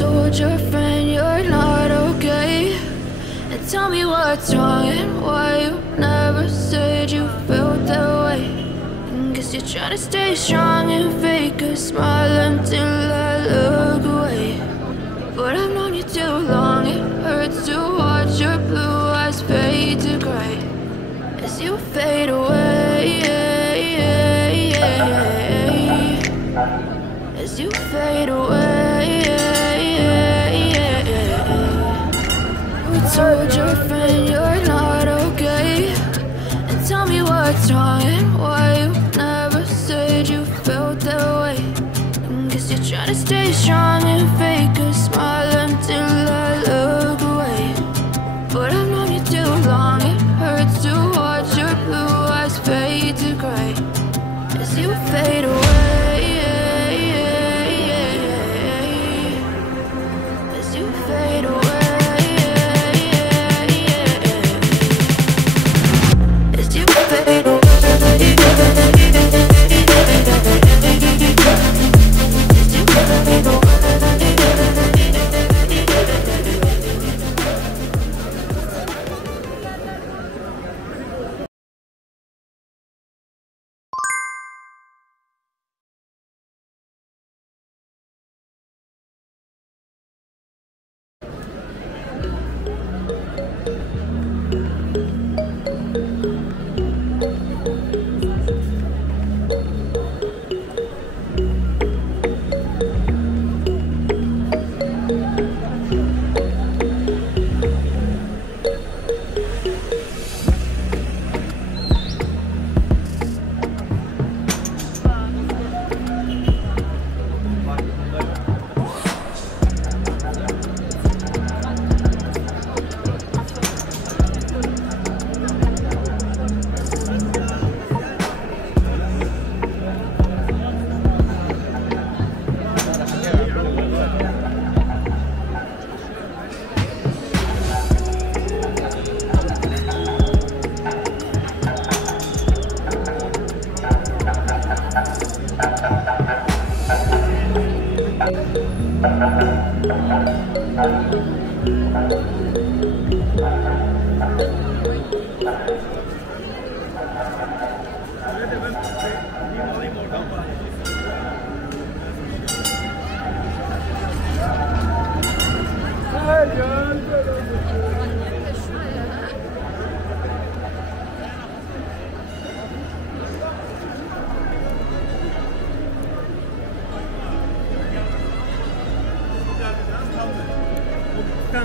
told your friend you're not okay? And tell me what's wrong and why you never said you felt that way. And guess you're trying to stay strong and fake a smile until I look away. But I've known you too long, it hurts to watch your blue eyes fade to gray as you fade away, as you fade away. You told your friend you're not okay, and tell me what's wrong and why you never said you felt that way. And guess you're trying to stay strong and fake a smile until I look away. But I've known you too long, it hurts to watch your blue eyes fade to gray as you fade away, as you fade away, as you fade away.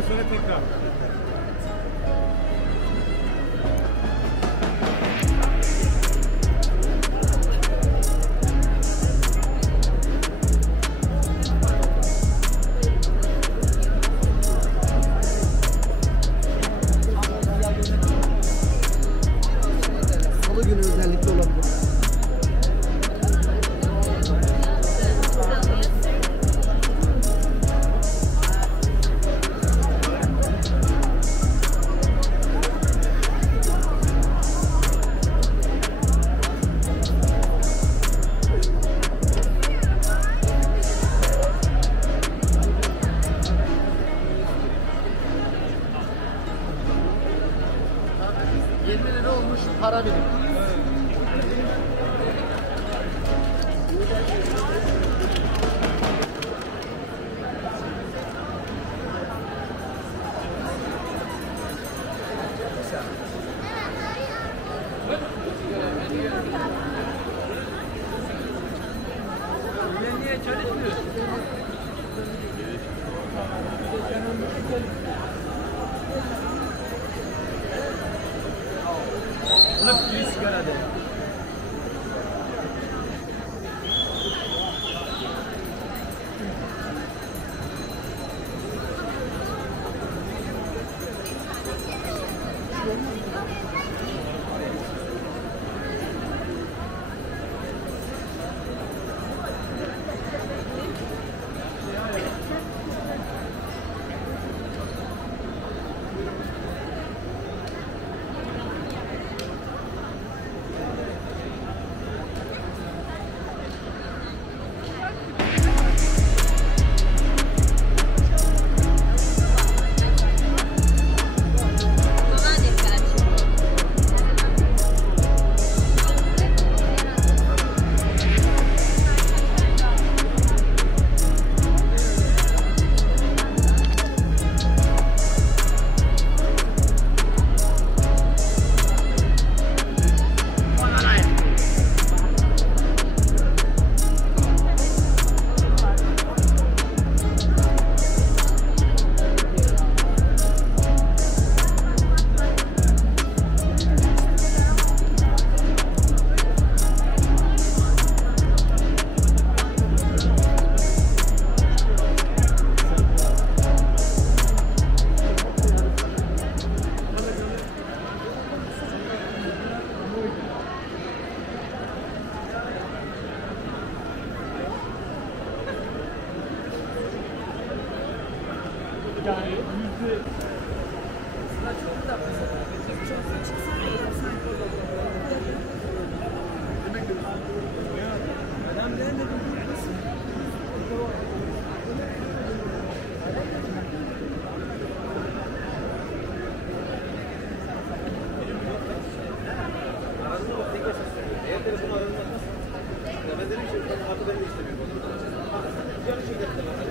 Sonra tekrar. Salı günü özellikle olabilir. Para birimi. Niye çalışmıyorsun? Look, bir sigara de. Eğer telefonu aranmaz. Ben dedim ki ben artık ben de istemiyorum. Güzel bir şirkette var.